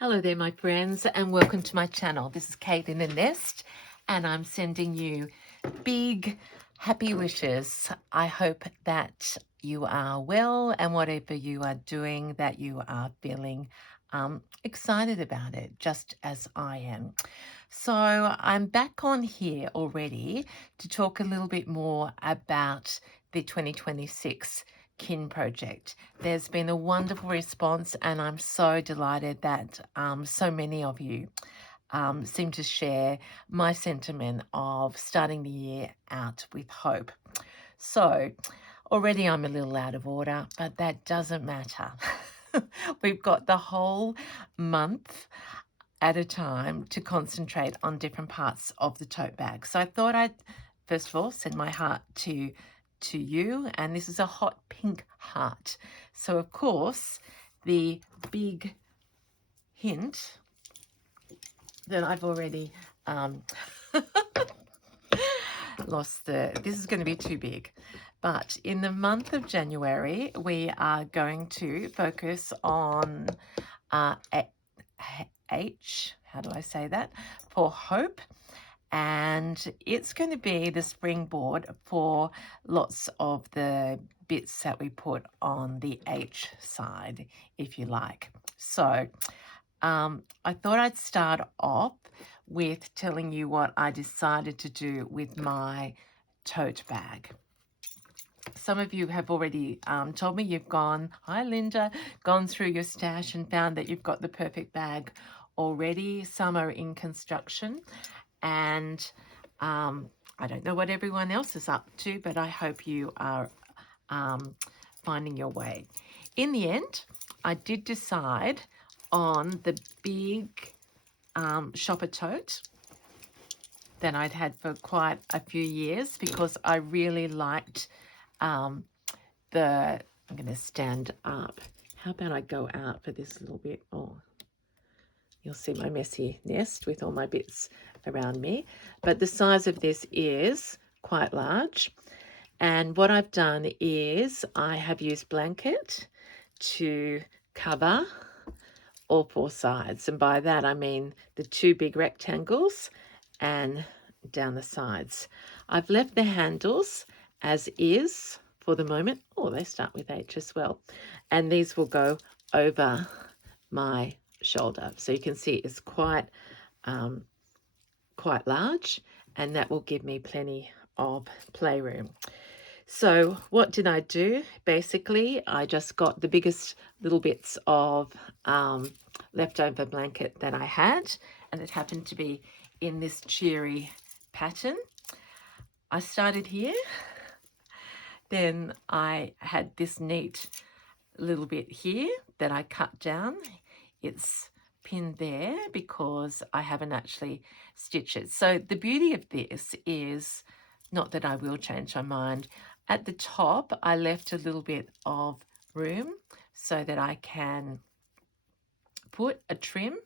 Hello there, my friends, and welcome to my channel. This is Kate in the Nest, and I'm sending you big happy wishes. I hope that you are well, and whatever you are doing, that you are feeling excited about it, just as I am. So I'm back on here already to talk a little bit more about the 2026 KiN project. There's been a wonderful response, and I'm so delighted that so many of you seem to share my sentiment of starting the year out with hope. So already I'm a little out of order, but that doesn't matter. We've got the whole month at a time to concentrate on different parts of the tote bag. So I thought I'd first of all send my heart to you, and this is a hot pink heart. So of course the big hint that I've already this is going to be too big. But in the month of January, we are going to focus on H, how do I say that, for hope. And it's going to be the springboard for lots of the bits that we put on the H side, if you like. So I thought I'd start off with telling you what I decided to do with my tote bag. Some of you have already told me you've gone, hi Linda, gone through your stash and found that you've got the perfect bag already. Some are in construction, and I don't know what everyone else is up to, but I hope you are finding your way. In the end, I did decide on the big shopper tote that I'd had for quite a few years, because I really liked I'm going to stand up. How about I go out for this little bit? Oh, you'll see my messy nest with all my bits around me. But the size of this is quite large. And what I've done is I have used blanket to cover all four sides. And by that, I mean the two big rectangles and down the sides. I've left the handles as is for the moment. Oh, they start with H as well. And these will go over my shoulder. So you can see it's quite large, and that will give me plenty of playroom. So what did I do? Basically, I just got the biggest little bits of leftover blanket that I had, and it happened to be in this cheery pattern. I started here, then I had this neat little bit here that I cut down. It's pinned there because I haven't actually stitched it. So the beauty of this is, not that I will change my mind, at the top I left a little bit of room so that I can put a trim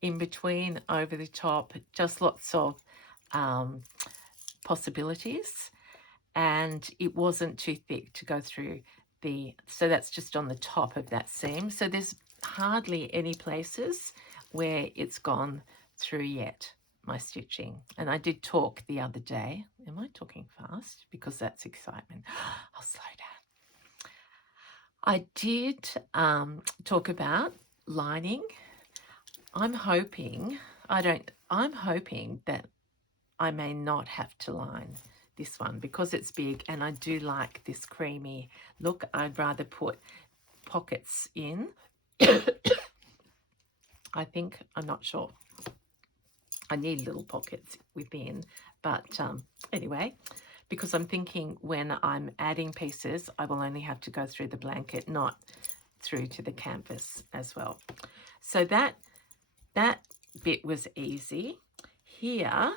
in between over the top, just lots of possibilities. And it wasn't too thick to go through so that's just on the top of that seam. So there's hardly any places where it's gone through yet, my stitching. And I did talk the other day. Am I talking fast? Because that's excitement. I'll slow down. I did talk about lining. I'm hoping that I may not have to line this one because it's big, and I do like this creamy look. I'd rather put pockets in. I think, I'm not sure. I need little pockets within, but anyway, because I'm thinking when I'm adding pieces, I will only have to go through the blanket, not through to the canvas as well. So that bit was easy. Here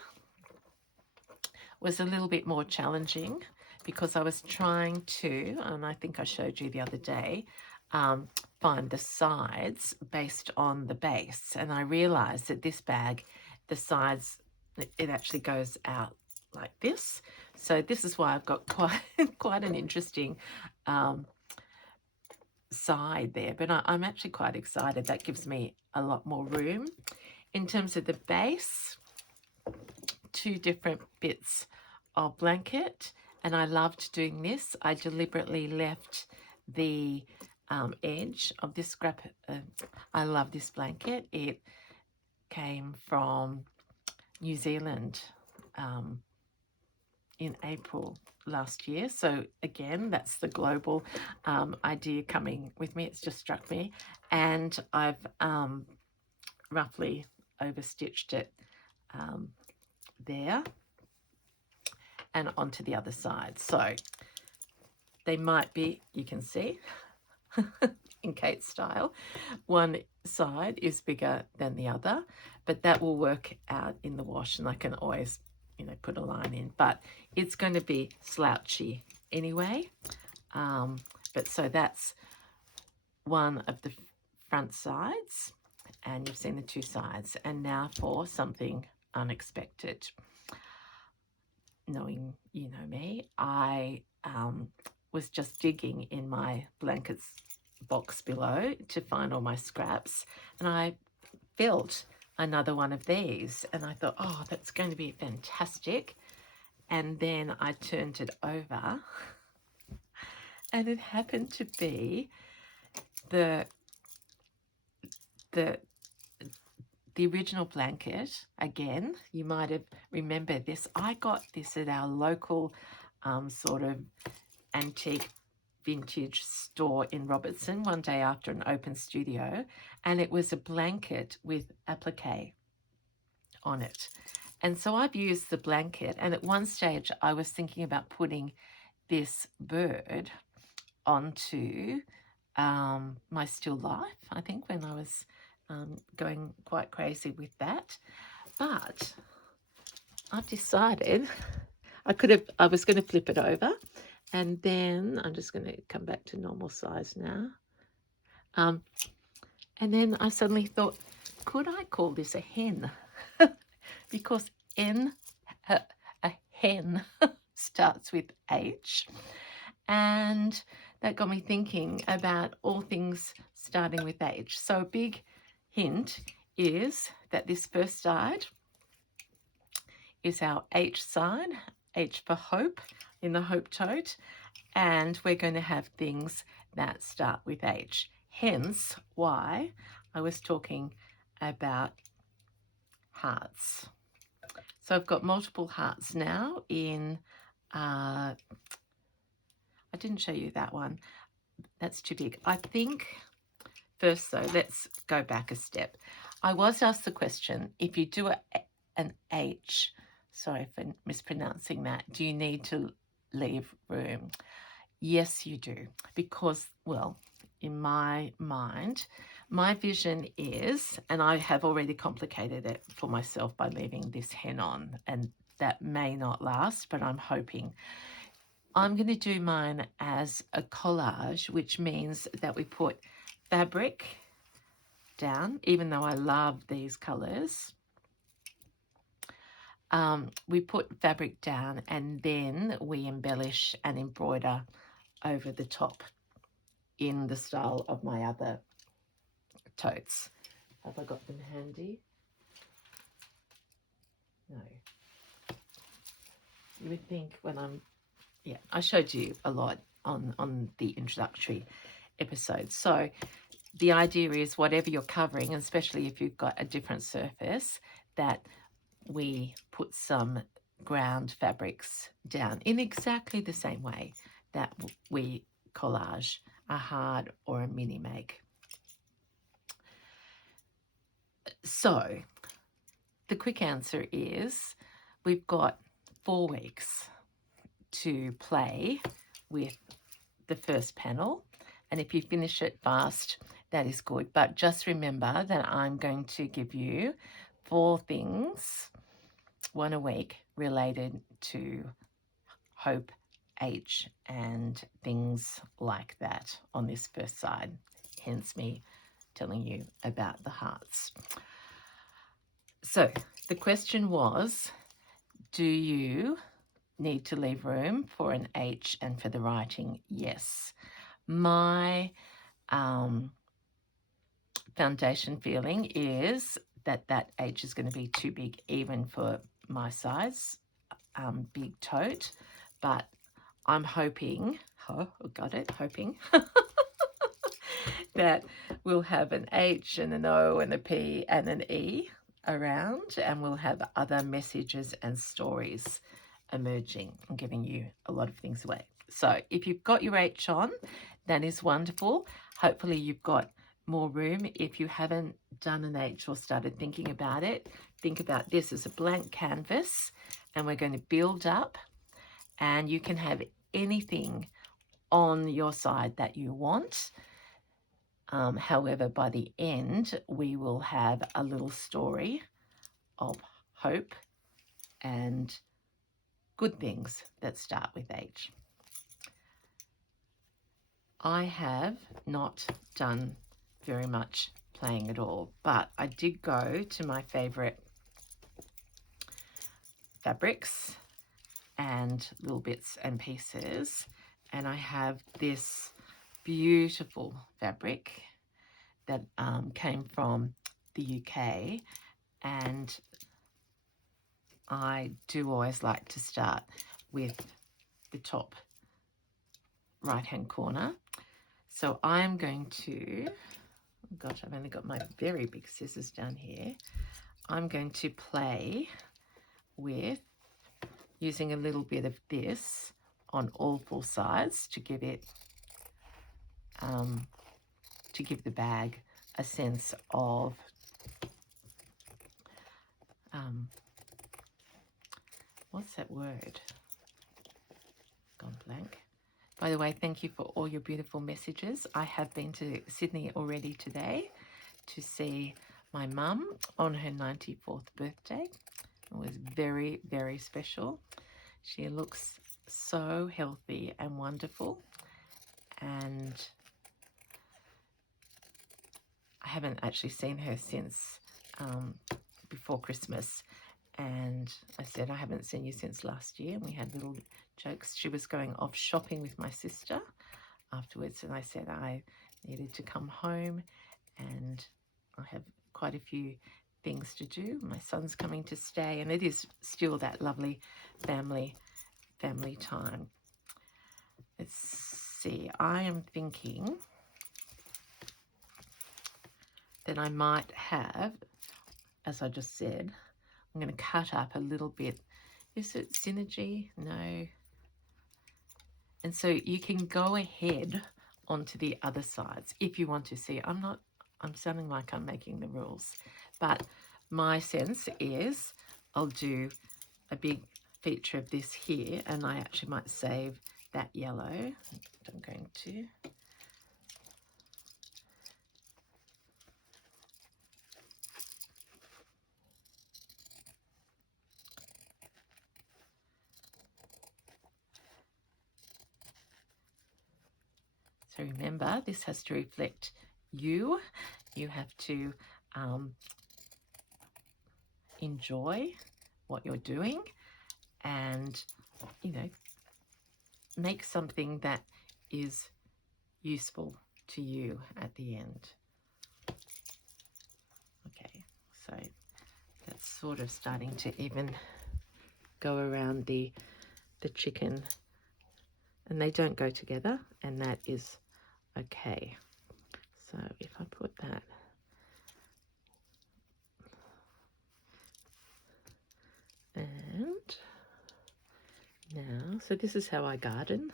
was a little bit more challenging because I was trying to, and I think I showed you the other day, find the sides based on the base. And I realized that this bag, the sides, it actually goes out like this. So this is why I've got quite an interesting side there, but I'm actually quite excited. That gives me a lot more room. In terms of the base, 2 different bits of blanket, and I loved doing this. I deliberately left the edge of this scrap. I love this blanket. It came from New Zealand in April last year. So again, that's the global idea coming with me. It's just struck me, and I've roughly overstitched it there and onto the other side. So they might be, you can see, in Kate's style, one side is bigger than the other, but that will work out in the wash, and I can always, you know, put a line in, but it's going to be slouchy anyway. But so that's one of the front sides, and you've seen the 2 sides. And now for something unexpected. Knowing you know me, I was just digging in my blankets box below to find all my scraps, and I felt another one of these, and I thought, oh, that's going to be fantastic. And then I turned it over, and it happened to be the original blanket. Again, you might have remembered this. I got this at our local sort of antique vintage store in Robertson one day after an open studio, and it was a blanket with applique on it. And so I've used the blanket, and at one stage I was thinking about putting this bird onto my still life, I think, when I was going quite crazy with that. But I've decided I was going to flip it over, and then I'm just going to come back to normal size now. And then I suddenly thought, could I call this a hen? Because a hen starts with H, and that got me thinking about all things starting with H. So a big hint is that this first side is our H side, H for hope in the Hope Tote, and we're going to have things that start with H. Hence why I was talking about hearts. So I've got multiple hearts now in, I didn't show you that one. That's too big. I think first though, let's go back a step. I was asked the question, if you do an H, sorry for mispronouncing that, do you need to leave room? Yes, you do, because, well, in my mind, my vision is, and I have already complicated it for myself by leaving this hen on, and that may not last, but I'm hoping. I'm going to do mine as a collage, which means that we put fabric down, even though I love these colours. We put fabric down, and then we embellish and embroider over the top in the style of my other totes. Have I got them handy? No. You would think when I showed you a lot on the introductory episode. So the idea is whatever you're covering, and especially if you've got a different surface, that we put some ground fabrics down in exactly the same way that we collage a hard or a mini make. So the quick answer is we've got 4 weeks to play with the first panel, and if you finish it fast, that is good. But just remember that I'm going to give you 4 things, 1 a week, related to Hope, H, and things like that on this first side, hence me telling you about the hearts. So the question was, do you need to leave room for an H and for the writing? Yes. My foundation feeling is that H is going to be too big even for my size, big tote, but I'm hoping, hoping that we'll have an H and an O and a P and an E around, and we'll have other messages and stories emerging and giving you a lot of things away. So if you've got your H on, that is wonderful. Hopefully you've got more room. If you haven't done an H or started thinking about it, think about this as a blank canvas, and we're going to build up, and you can have anything on your side that you want. However, by the end, we will have a little story of hope and good things that start with H. I have not done very much playing at all, but I did go to my favorite fabrics and little bits and pieces, and I have this beautiful fabric that came from the UK, and I do always like to start with the top right hand corner. So I'm going to, gosh, I've only got my very big scissors down here. I'm going to play with using a little bit of this on all four sides to give it, to give the bag a sense of what's that word? Gone blank. By the way, thank you for all your beautiful messages. I have been to Sydney already today to see my mum on her 94th birthday. It was very, very special. She looks so healthy and wonderful, and I haven't actually seen her since before Christmas, and I said, I haven't seen you since last year, and we had little jokes. She was going off shopping with my sister afterwards, and I said I needed to come home, and I have quite a few things to do. My son's coming to stay, and it is still that lovely family time. Let's see, I am thinking that I might have, as I just said, I'm going to cut up a little bit. Is it synergy? No. And so you can go ahead onto the other sides if you want to see. I'm sounding like I'm making the rules, but my sense is I'll do a big feature of this here, and I actually might save that yellow. I'm going to. So remember, this has to reflect you. You have to enjoy what you're doing, and, you know, make something that is useful to you at the end. Okay, so that's sort of starting to even go around the chicken, and they don't go together, and that is okay. So if I put that and now, so this is how I garden.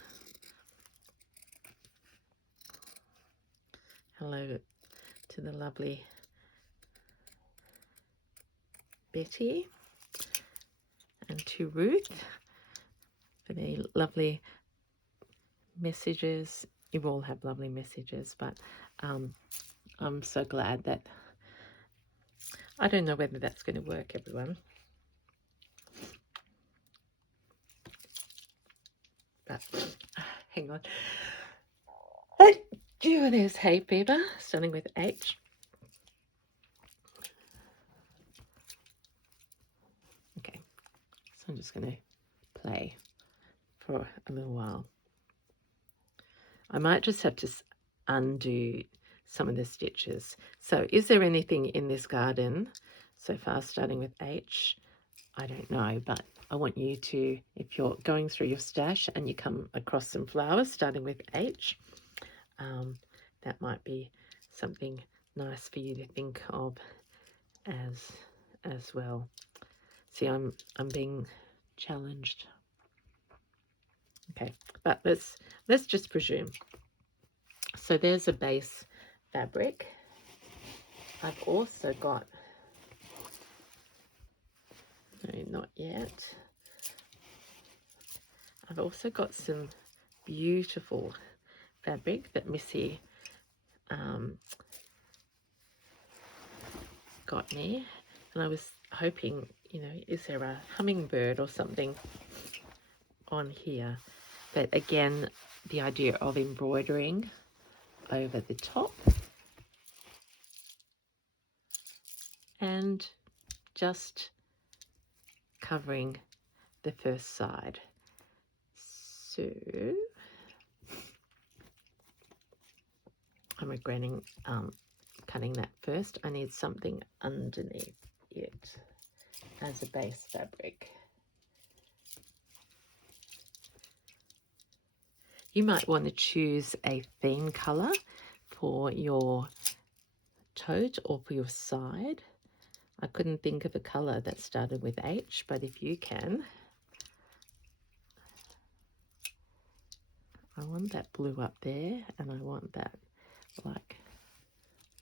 Hello to the lovely Betty and to Ruth for their lovely messages. You all have lovely messages, but I'm so glad that, I don't know whether that's going to work, everyone. But hang on. There's hay fever, starting with H. Okay, so I'm just going to play for a little while. I might just have to undo some of the stitches. So is there anything in this garden so far, starting with H? I don't know, but I want you to, if you're going through your stash and you come across some flowers starting with H, that might be something nice for you to think of as well. See, I'm being challenged. Okay, but let's just presume. So there's a base fabric. I've also got, no, not yet. I've also got some beautiful fabric that Missy got me, and I was hoping, you know, is there a hummingbird or something on here? But again, the idea of embroidering over the top and just covering the first side. So I'm regretting cutting that first. I need something underneath it as a base fabric. You might want to choose a theme color for your tote or for your side. I couldn't think of a color that started with H, but if you can. I want that blue up there, and I want that like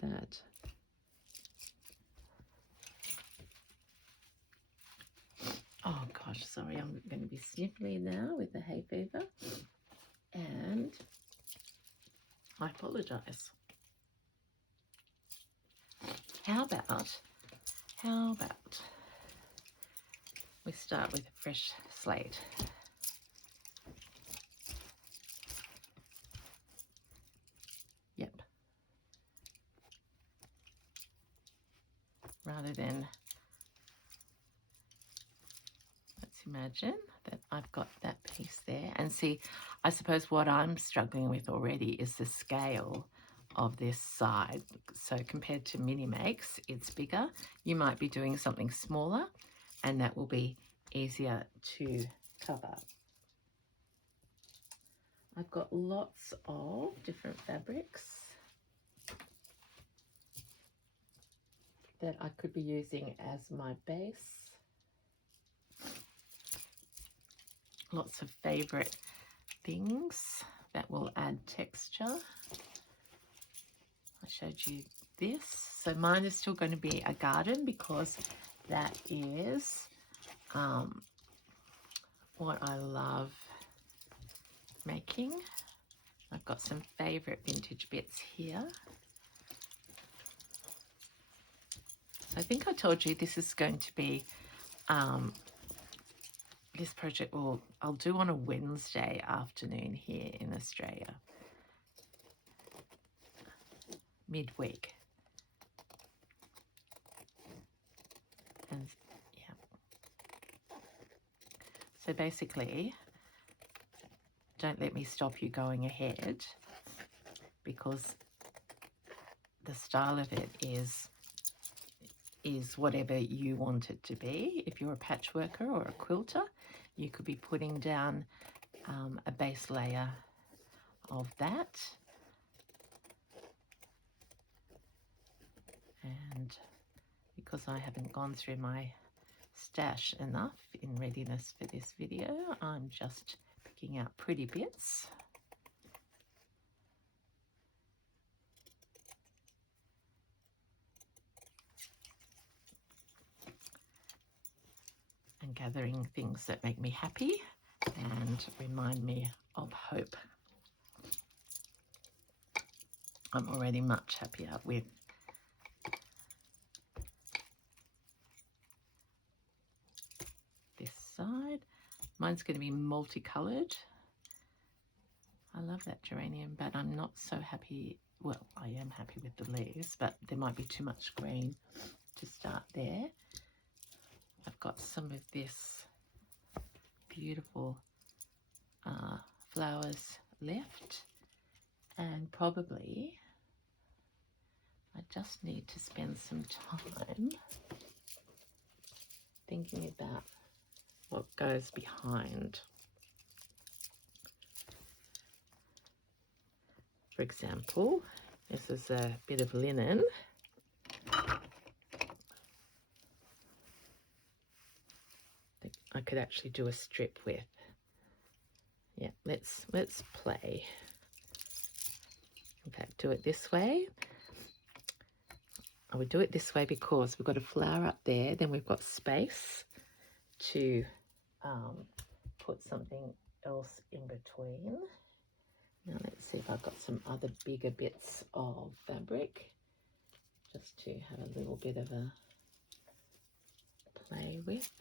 that. Oh gosh, sorry, I'm going to be sniffly now with the hay fever, and I apologize. How about we start with a fresh slate? Yep. Rather than, let's imagine that I've got that piece there. And see, I suppose what I'm struggling with already is the scale of this side. So compared to mini makes, it's bigger. You might be doing something smaller, and that will be easier to cover. I've got lots of different fabrics that I could be using as my base. Lots of favorite things that will add texture. I showed you this. So mine is still going to be a garden because that is what I love making. I've got some favorite vintage bits here. So I think I told you this is going to be, this project I'll do on a Wednesday afternoon here in Australia, midweek. And yeah. So basically, don't let me stop you going ahead, because the style of it is whatever you want it to be. If you're a patchworker or a quilter, you could be putting down a base layer of that. And because I haven't gone through my stash enough in readiness for this video, I'm just picking out pretty bits. And gathering things that make me happy and remind me of hope. I'm already much happier with this side. Mine's going to be multicolored. I love that geranium, but I'm not so happy. Well, I am happy with the leaves, but there might be too much green to start there. I've got some of this beautiful flowers left, And probably I just need to spend some time thinking about what goes behind. For example, this is a bit of linen. I could actually do a strip with. Yeah, let's play. In fact, do it this way. I would do it this way because we've got a flower up there, then we've got space to put something else in between. Now let's see if I've got some other bigger bits of fabric just to have a little bit of a play with.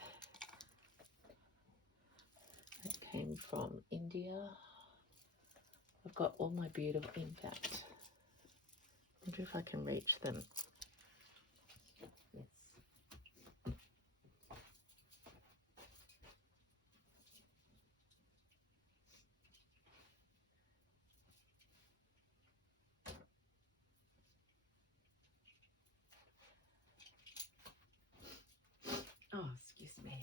That came from India. I've got all my beautiful, in fact, I wonder if I can reach them. Yes. Oh, excuse me.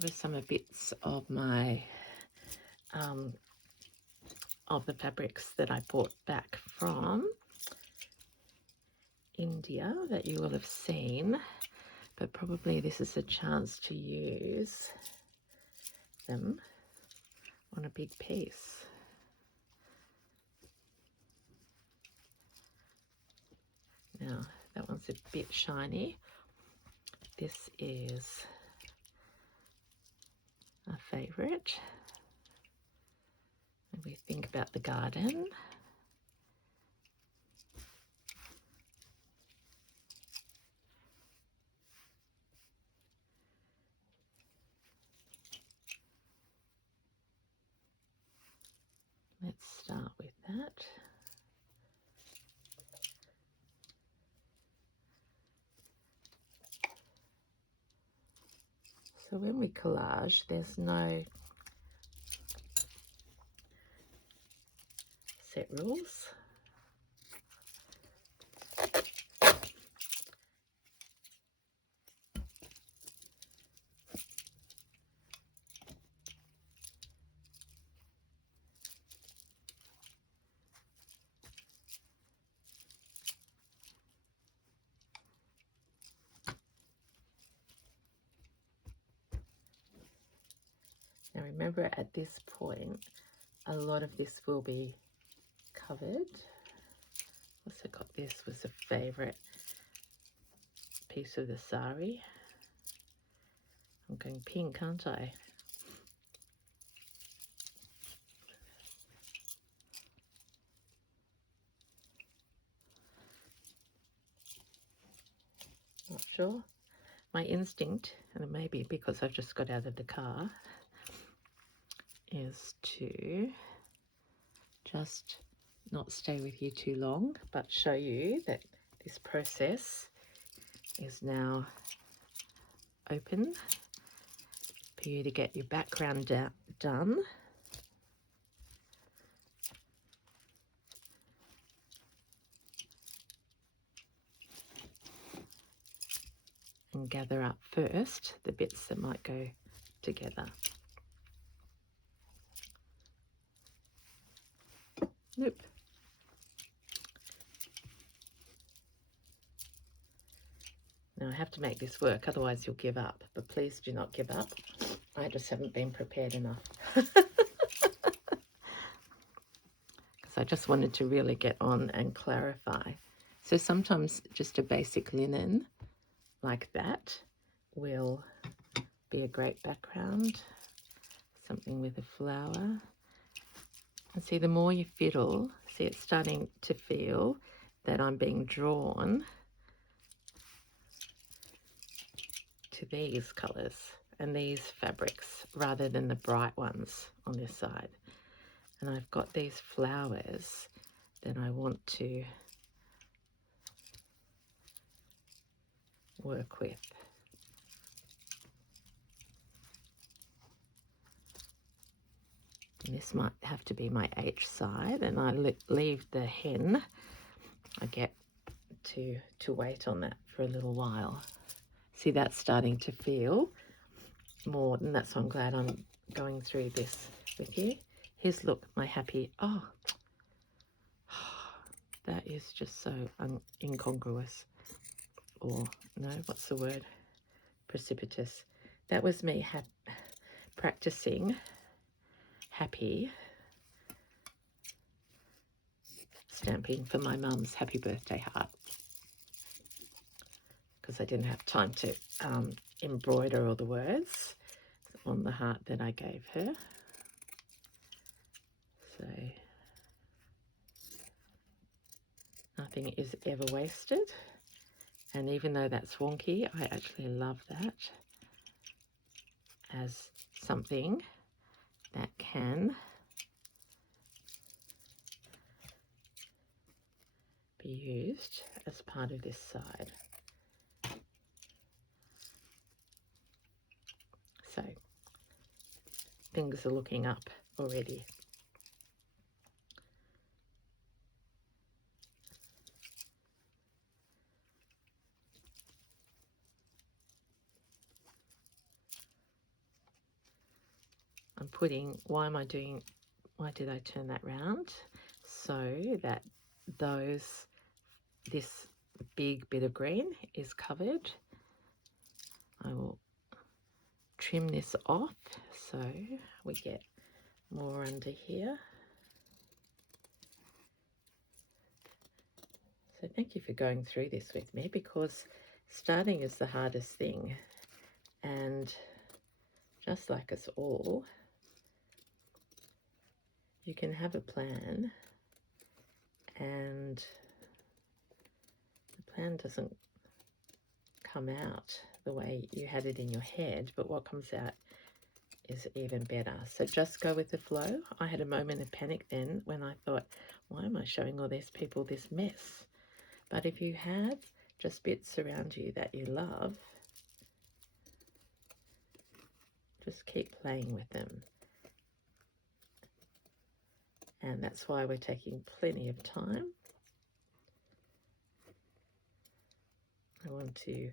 Here are some bits of my of the fabrics that I brought back from India that you will have seen, but probably this is a chance to use them on a big piece. Now that one's a bit shiny. This is a favourite. When we think about the garden. Let's start with that. So when we collage, there's no set rules. Now remember, at this point, a lot of this will be covered. Also got this was a favourite piece of the sari. I'm going pink, aren't I? Not sure. My instinct, and it may be because I've just got out of the car, is to just not stay with you too long, but show you that this process is now open for you to get your background done. And gather up first the bits that might go together. Nope. Now I have to make this work, otherwise you'll give up. But please do not give up. I just haven't been prepared enough. Because I just wanted to really get on and clarify. So sometimes just a basic linen like that will be a great background. Something with a flower. And see, the more you fiddle, see, it's starting to feel that I'm being drawn to these colours and these fabrics rather than the bright ones on this side. And I've got these flowers that I want to work with. this might have to be my H side, and I leave the hen. I get to wait on that for a little while. See, that's starting to feel more, and that's why I'm glad I'm going through this with you. Here's, look, my happy, oh, that is just so incongruous, or no, what's the word? Precipitous. That was me practicing happy stamping for my mum's happy birthday heart, because I didn't have time to embroider all the words on the heart that I gave her. So nothing is ever wasted, and even though that's wonky, I actually love that as something that can be used as part of this side. So things are looking up already. I'm putting, why did I turn that round? So that this big bit of green is covered. I will trim this off so we get more under here. So thank you for going through this with me, because starting is the hardest thing, and just like us all, you can have a plan and the plan doesn't come out the way you had it in your head, but what comes out is even better. So just go with the flow. I had a moment of panic then when I thought, why am I showing all these people this mess? But if you have just bits around you that you love, just keep playing with them. And that's why we're taking plenty of time. I want to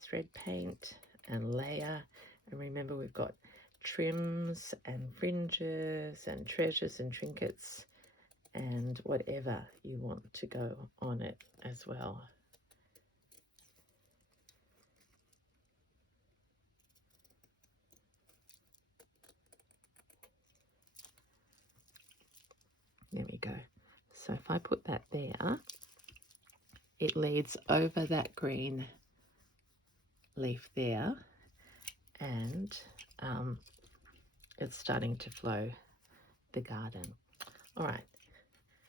thread paint and layer. And remember, we've got trims and fringes and treasures and trinkets and whatever you want to go on it as well. There we go. So if I put that there, it leads over that green leaf there, and it's starting to flow the garden. All right,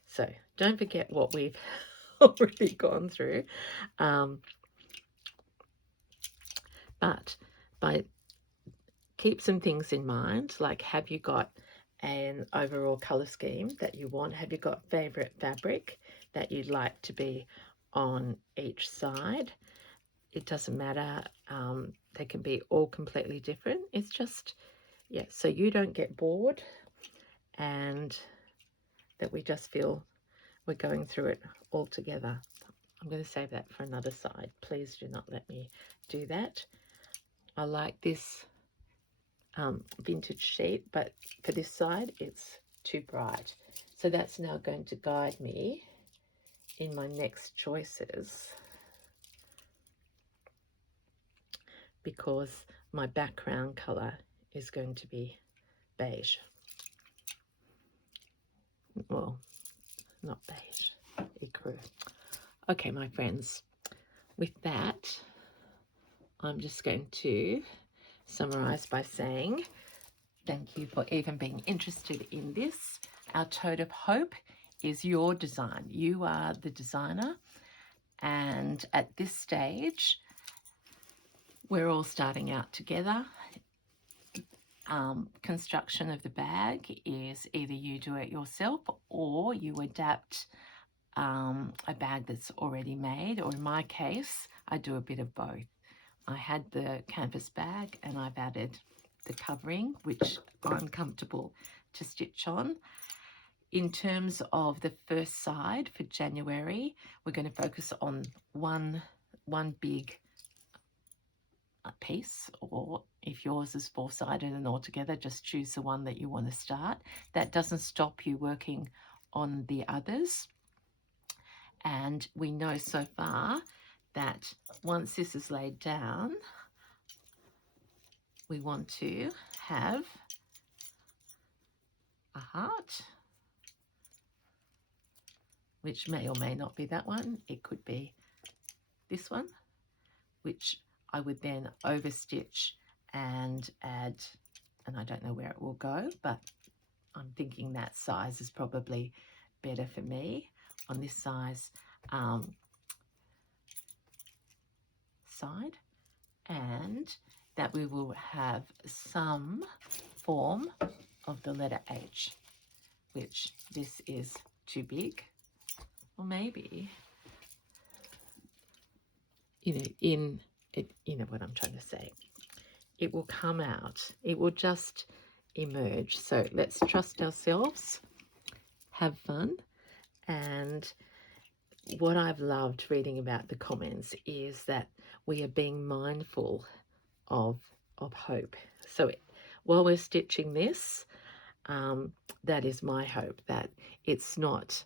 so don't forget what we've already gone through, but keep some things in mind, like, have you got an overall color scheme that you want? Have you got favorite fabric that you'd like to be on each side? It doesn't matter. They can be all completely different. It's just, yeah, so you don't get bored and that we just feel we're going through it all together. I'm going to save that for another side. Please do not let me do that. I like this vintage sheet, but for this side it's too bright. So that's now going to guide me in my next choices, because my background color is going to be beige. Well, not beige, ecru. Okay, my friends, with that, I'm just going to summarize by saying thank you for even being interested in this. Our Tote of Hope is your design. You are the designer, and at this stage we're all starting out together. Construction of the bag is either you do it yourself or you adapt a bag that's already made, or in my case I do a bit of both. I had the canvas bag and I've added the covering, which I'm comfortable to stitch on. In terms of the first side for January, we're going to focus on one big piece, or if yours is four-sided and all together, just choose the one that you want to start. That doesn't stop you working on the others. And we know so far that once this is laid down, we want to have a heart, which may or may not be that one. It could be this one, which I would then overstitch and add, and I don't know where it will go, but I'm thinking that size is probably better for me on this size side, and that we will have some form of the letter H, which this is too big, or maybe, you know what I'm trying to say. It will come out. It will just emerge. So let's trust ourselves, have fun. And what I've loved reading about the comments is that we are being mindful of hope. So while we're stitching this, that is my hope, that it's not,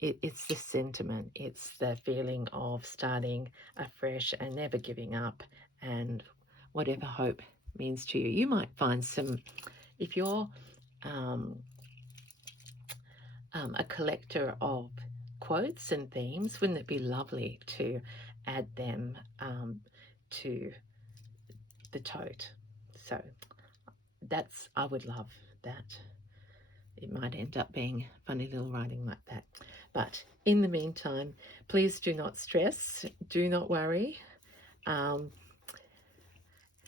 it's the sentiment, it's the feeling of starting afresh and never giving up, and whatever hope means to you. You might find some, if you're a collector of quotes and themes, wouldn't it be lovely to add them to the tote? So that's, I would love that. It might end up being funny little writing like that. But in the meantime, please do not stress, do not worry.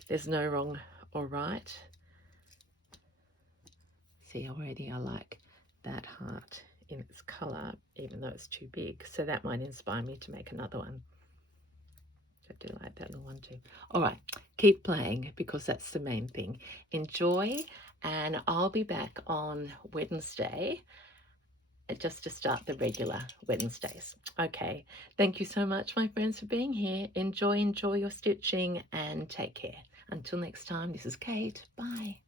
There's no wrong or right. See, already I like that heart in its colour, even though it's too big. So that might inspire me to make another one. I do like that little one too. All right, keep playing, because that's the main thing. Enjoy, and I'll be back on Wednesday just to start the regular Wednesdays. Okay, thank you so much, my friends, for being here. Enjoy your stitching, and take care. Until next time, this is Kate. Bye.